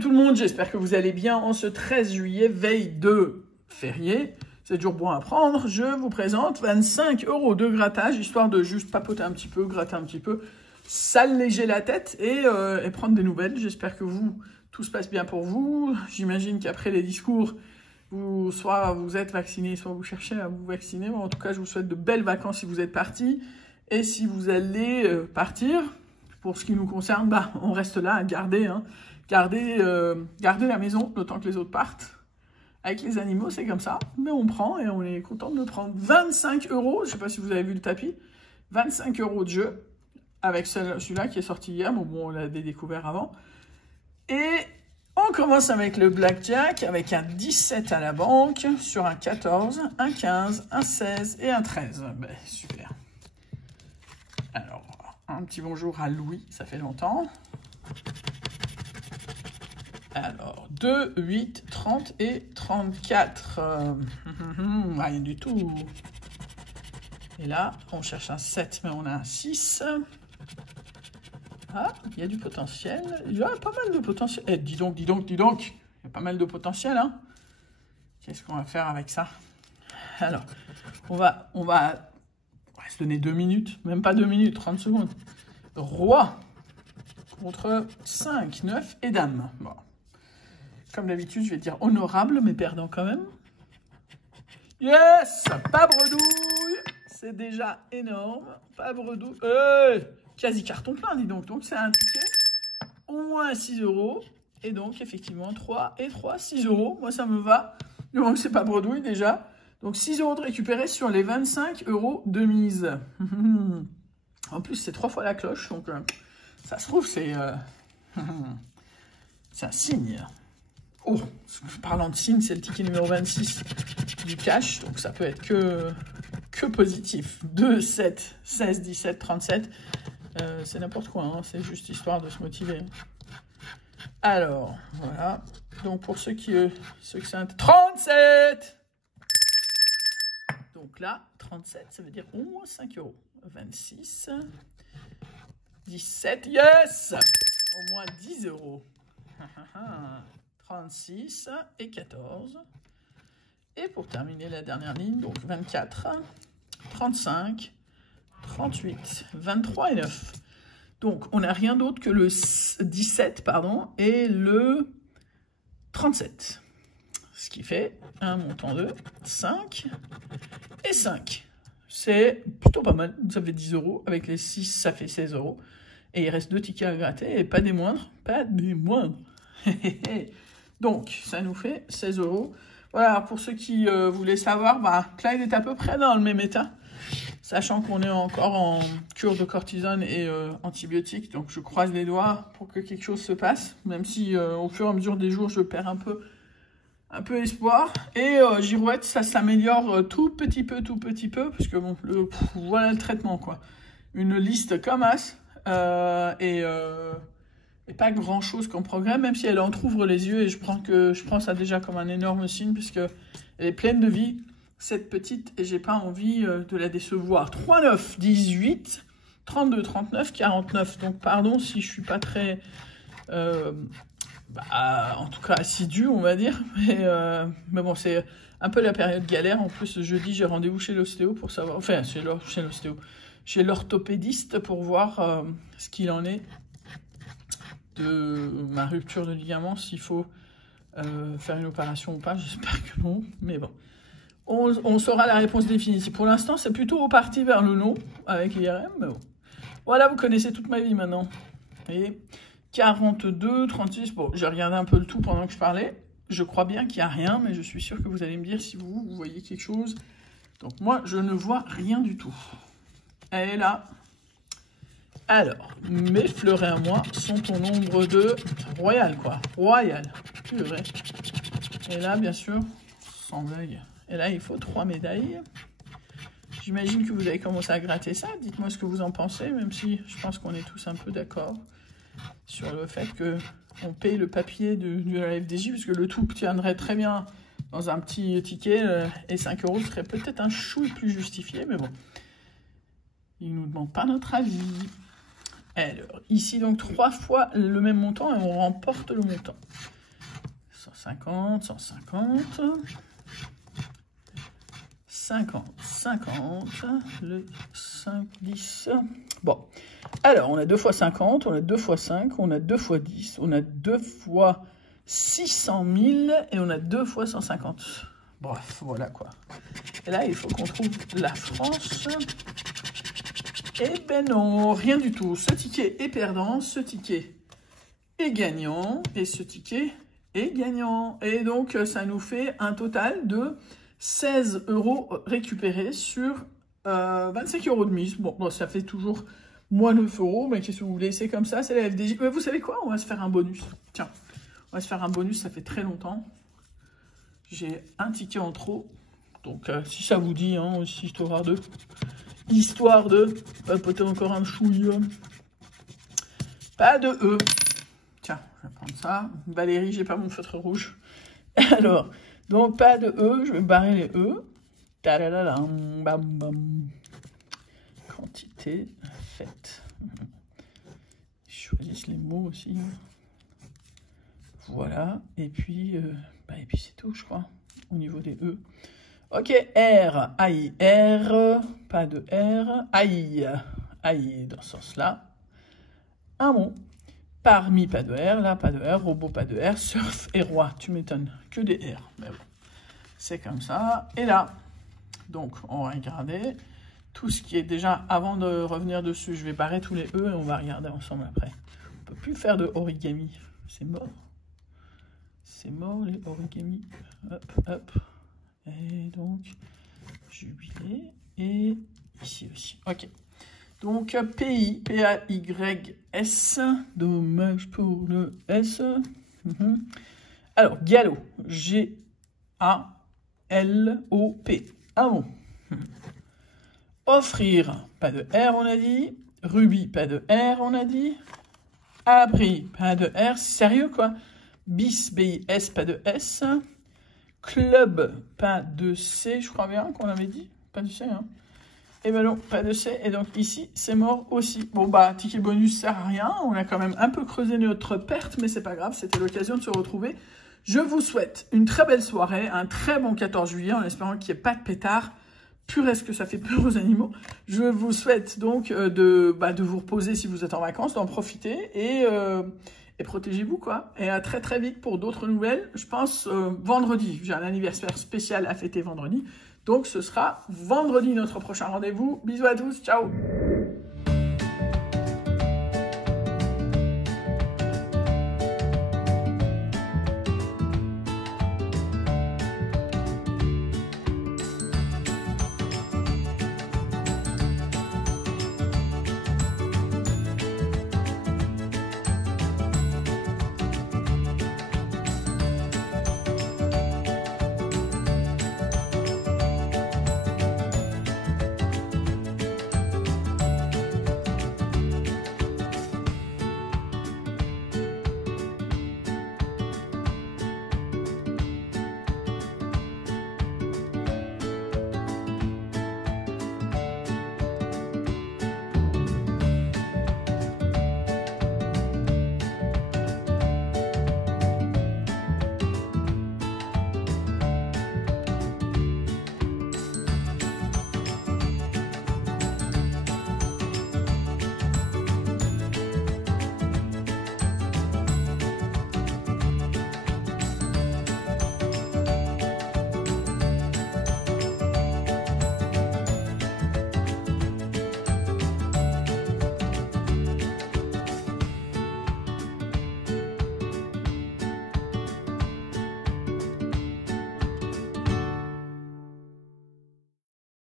Salut tout le monde, j'espère que vous allez bien. En ce 13 juillet, veille de férié, c'est toujours bon à prendre, je vous présente 25 € de grattage, histoire de juste papoter un petit peu, gratter un petit peu, s'alléger la tête et prendre des nouvelles. J'espère que tout se passe bien pour vous. J'imagine qu'après les discours, soit vous êtes vacciné, soit vous cherchez à vous vacciner. En tout cas, je vous souhaite de belles vacances si vous êtes partis. Et si vous allez partir, pour ce qui nous concerne, on reste là à garder la maison le temps que les autres partent. Avec les animaux, c'est comme ça, mais on prend et on est content de le prendre. 25 €, je ne sais pas si vous avez vu le tapis, 25 € de jeu, avec celui-là qui est sorti hier, bon, on l'avait découvert avant. Et on commence avec le blackjack, avec un 17 à la banque, sur un 14, un 15, un 16 et un 13. Super. Alors, un petit bonjour à Louis, ça fait longtemps. Alors, 2, 8, 30 et 34. Rien du tout. Et là, on cherche un 7, mais on a un 6. Ah, il y a du potentiel. Il y a pas mal de potentiel. Eh, dis donc. Il y a pas mal de potentiel, hein. Qu'est-ce qu'on va faire avec ça? Alors, on va se donner 2 minutes. Même pas 2 minutes, 30 secondes. Roi contre 5, 9 et dame. Bon. Comme d'habitude, je vais dire honorable, mais perdant quand même. Yes! Pas bredouille! C'est déjà énorme. Pas bredouille. Quasi carton plein, dis donc. Donc, c'est un ticket. Au moins 6 €. Et donc, effectivement, 3 et 3, 6 €. Moi, ça me va. Du moment que c'est pas bredouille, déjà. Donc, 6 € de récupérer sur les 25 € de mise. En plus, c'est 3 fois la cloche. Donc, ça se trouve, c'est un signe. Oh, parlant de signe, c'est le ticket numéro 26 du cash, donc ça peut être que positif. 2, 7, 16, 17, 37, c'est n'importe quoi, hein, c'est juste histoire de se motiver. Alors, voilà, donc pour ceux qui c'est un 37. Donc là, 37, ça veut dire au moins 5 €. 26, 17, yes! Au moins 10 €. 36 et 14. Et pour terminer la dernière ligne, donc 24, 35, 38, 23 et 9. Donc, on n'a rien d'autre que le 17, et le 37. Ce qui fait un montant de 5 et 5. C'est plutôt pas mal. Ça fait 10 €. Avec les 6, ça fait 16 €. Et il reste 2 tickets à gratter, et pas des moindres. Pas des moindres. Donc, ça nous fait 16 €. Voilà, pour ceux qui voulaient savoir, Clyde est à peu près dans le même état, sachant qu'on est encore en cure de cortisone et antibiotiques. Donc, je croise les doigts pour que quelque chose se passe, même si au fur et à mesure des jours, je perds un peu espoir. Et Girouette, ça s'améliore tout petit peu, parce que bon, voilà le traitement, quoi. Une liste comme as, et pas grand chose qu'on progresse, même si elle entrouvre les yeux, et je prends ça déjà comme un énorme signe, puisque elle est pleine de vie, cette petite, et j'ai pas envie de la décevoir. 3, 9, 18, 32, 39, 49. Donc pardon si je suis pas très en tout cas assidu, on va dire, mais bon, c'est un peu la période galère. En plus, jeudi, j'ai rendez-vous chez l'ostéo pour savoir, enfin chez l'orthopédiste pour voir ce qu'il en est de ma rupture de ligament, s'il faut faire une opération ou pas. J'espère que non, mais bon. On saura la réponse définitive. Pour l'instant, c'est plutôt parti vers le non avec l'IRM, mais bon. Voilà, vous connaissez toute ma vie maintenant. Et 42, 36, bon, j'ai regardé un peu le tout pendant que je parlais. Je crois bien qu'il n'y a rien, mais je suis sûr que vous allez me dire si vous voyez quelque chose. Donc moi, je ne vois rien du tout. Elle est là. Alors, mes fleurets à moi sont au nombre de royal, quoi. Royal. C'est vrai. Et là, bien sûr, sans blague. Et là, il faut 3 médailles. J'imagine que vous avez commencé à gratter ça. Dites-moi ce que vous en pensez, même si je pense qu'on est tous un peu d'accord sur le fait qu'on paye le papier de la FDJ, parce que le tout tiendrait très bien dans un petit ticket, et 5 € serait peut-être un chouille plus justifié, mais bon. Ils ne nous demandent pas notre avis. Alors, ici, donc, 3 fois le même montant et on remporte le montant. 150, 150, 50, 50, le 5, 10. Bon, alors, on a 2 fois 50, on a 2 fois 5, on a 2 fois 10, on a 2 fois 600 000 et on a 2 fois 150. Bref, voilà quoi. Et là, il faut qu'on trouve la France. Eh ben non, rien du tout. Ce ticket est perdant, ce ticket est gagnant, et ce ticket est gagnant. Et donc, ça nous fait un total de 16 € récupérés sur 25 € de mise. Bon, ça fait toujours moins 9 €, mais qu'est-ce que vous voulez, c'est comme ça, c'est la FDJ. Mais vous savez quoi, on va se faire un bonus. Tiens, on va se faire un bonus, ça fait très longtemps. J'ai un ticket en trop. Donc, si ça vous dit, hein, aussi, histoire de papoter encore un chouille. Pas de E. Tiens, je vais prendre ça. Valérie, j'ai pas mon feutre rouge. Alors, donc pas de E, je vais barrer les E. Bam, bam. Quantité faite. Je choisis les mots aussi. Voilà, et puis c'est tout, je crois, au niveau des E. Ok, R, aïe, R, pas de R, aïe, aïe, dans ce sens-là. Un mot. Parmi, pas de R, là, pas de R, robot, pas de R, surf et roi, tu m'étonnes, que des R. Mais bon, c'est comme ça. Et là, donc, on va regarder tout ce qui est déjà, avant de revenir dessus, je vais barrer tous les E et on va regarder ensemble après. On peut plus faire de origami, c'est mort. C'est mort, les origami. Hop, hop. Et donc, jubilé. Et ici aussi. Ok. Donc, pays, P-A-Y-S. Dommage pour le S. Alors, Gallo. G-A-L-O-P. Un mot. Offrir, pas de R, on a dit. Rubis, pas de R, on a dit. Abri, pas de R. Sérieux, quoi? Bis, B-I-S, pas de S. Club, pas de C, je crois bien qu'on avait dit. Pas de C, hein. Et ben non, pas de C. Et donc ici, c'est mort aussi. Bon, bah, ticket bonus sert à rien. On a quand même un peu creusé notre perte, mais c'est pas grave. C'était l'occasion de se retrouver. Je vous souhaite une très belle soirée, un très bon 14 juillet, en espérant qu'il n'y ait pas de pétard. Purée, est-ce que ça fait peur aux animaux. Je vous souhaite donc de vous reposer si vous êtes en vacances, d'en profiter et protégez-vous, quoi. Et à très très vite pour d'autres nouvelles. Je pense vendredi. J'ai un anniversaire spécial à fêter vendredi. Donc ce sera vendredi notre prochain rendez-vous. Bisous à tous. Ciao.